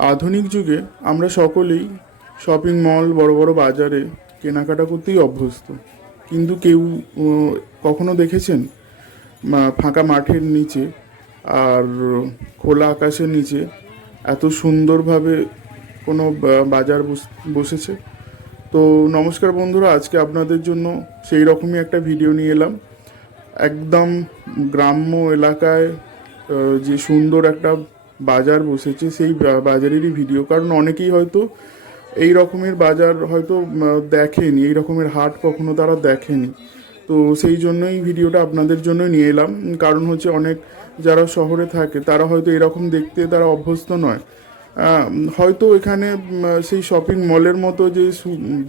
আধুনিক যুগে আমরা সকলেই শপিং মল বড় বড় বাজারে কেনাকাটা করতেই অভ্যস্ত। কিন্তু কেউ কখনো দেখেছেন? ফাঁকা মাঠের নিচে আর খোলা আকাশের নিচে এত সুন্দরভাবে কোনো বাজার বস- বসেছে? তো নমস্কার বন্ধুরা, আজকে আপনাদের জন্য সেই রকমই একটা ভিডিও নিয়ে এলাম। একদম গ্রাম্য এলাকায় যে সুন্দর একটা বাজার বসেছে, সেই বাজারেরই ভিডিও কারণ অনেকেই হয়তো এই রকমের বাজার হয়তো দেখেনি, এই রকমের হাট কখনো তারা দেখেনি। তো সেই জন্যই ভিডিওটা আপনাদের জন্য নিয়ে এলাম। কারণ হচ্ছে অনেক যারা শহরে থাকে, তারা হয়তো এরকম দেখতে তারা অভ্যস্ত নয়। হয়তো এখানে সেই শপিং মলের মতো যে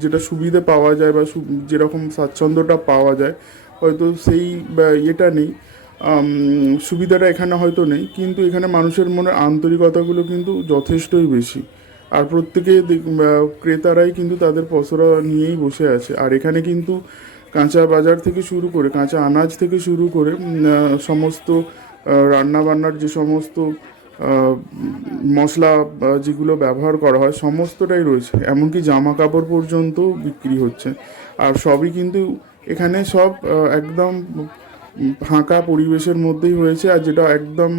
যেটা সুবিধে পাওয়া যায় বা যেরকম স্বাচ্ছন্দ্যটা পাওয়া যায়, হয়তো সেই ইয়েটা নেই। সুবিধাটা এখানে হয়তো নেই, কিন্তু এখানে মানুষের মনে আন্তরিকতাগুলো কিন্তু যথেষ্টই বেশি। আর প্রত্যেকে ক্রেতারাই কিন্তু তাদের পসরা নিয়েই বসে আছে। আর এখানে কিন্তু কাঁচা বাজার থেকে শুরু করে, কাঁচা আনাজ থেকে শুরু করে সমস্ত রান্না বান্নার যে সমস্ত মশলা যেগুলো ব্যবহার করা হয়, সমস্তটাই রয়েছে। এমনকি জামা কাপড় পর্যন্ত বিক্রি হচ্ছে। আর সবই কিন্তু এখানে সব একদম ফাঁকা পরিবেশের মধ্যেই হয়েছে আর যেটা একদম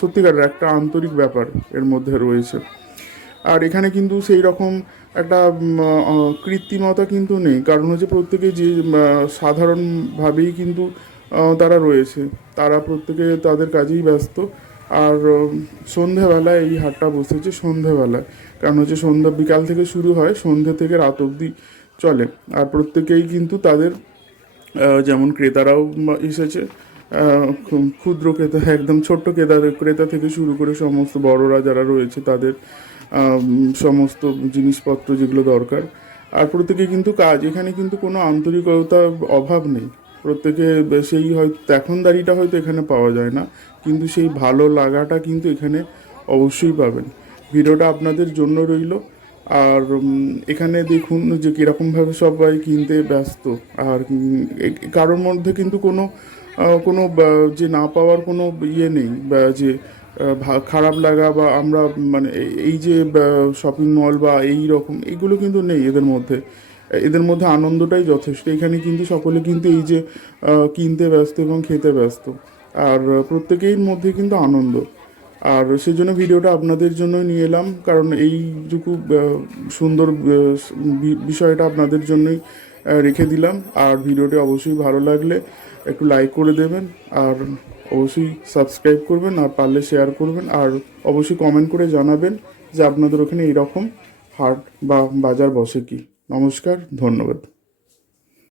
সত্যিকারের একটা আন্তরিক ব্যাপার এর মধ্যে রয়েছে। আর এখানে কিন্তু সেই রকম একটা কৃত্রিমতা কিন্তু নেই। কারণ হচ্ছে প্রত্যেকে যে সাধারণভাবেই কিন্তু তারা রয়েছে। তারা প্রত্যেকে তাদের কাজেই ব্যস্ত। আর সন্ধেবেলায় এই হাটটা বসেছে সন্ধেবেলায়। কারণ হচ্ছে সন্ধ্যা, বিকাল থেকে শুরু হয়, সন্ধে থেকে রাত অবধি চলে। আর প্রত্যেকেই কিন্তু তাদের যেমন ক্রেতারাও এসেছে। ক্ষুদ্র ক্রেতা, একদম ছোট্ট ক্রেতা ক্রেতা থেকে শুরু করে সমস্ত বড়রা যারা রয়েছে তাদের সমস্ত জিনিসপত্র যেগুলো দরকার। আর প্রত্যেকে কিন্তু কাজ, এখানে কিন্তু কোনো আন্তরিকতার অভাব নেই। প্রত্যেকে সেই হয়তো এখনদারিটা হয়তো এখানে পাওয়া যায় না, কিন্তু সেই ভালো লাগাটা কিন্তু এখানে অবশ্যই পাবেন। ভিডিওটা আপনাদের জন্য রইল। আর এখানে দেখুন যে কীরকমভাবে সবাই কিনতে ব্যস্ত। আর কারোর মধ্যে কিন্তু কোনো কোনো যে না পাওয়ার কোনো ইয়ে নেই, বা, যে খারাপ লাগা বা আমরা মানে এই যে শপিং মল বা এই রকম, এগুলো কিন্তু নেই এদের মধ্যে। এদের মধ্যে আনন্দটাই যথেষ্ট। এখানে কিন্তু সকলে কিন্তু এই যে কিনতে ব্যস্ত এবং খেতে ব্যস্ত। আর, প্রত্যেকের মধ্যে কিন্তু আনন্দ। আর সেজন্য ভিডিওটা আপনাদের জন্য নিয়ে এলাম, কারণ এইটুকু সুন্দর বিষয়টা আপনাদের জন্যই রেখে দিলাম। আর ভিডিওটি অবশ্যই ভালো লাগলে একটু লাইক করে দেবেন, আর অবশ্যই সাবস্ক্রাইব করবেন, আর পারলে শেয়ার করবেন, আর অবশ্যই কমেন্ট করে জানাবেন যে আপনাদের ওখানে এইরকম হাট বা বাজার বসে কি। নমস্কার, ধন্যবাদ।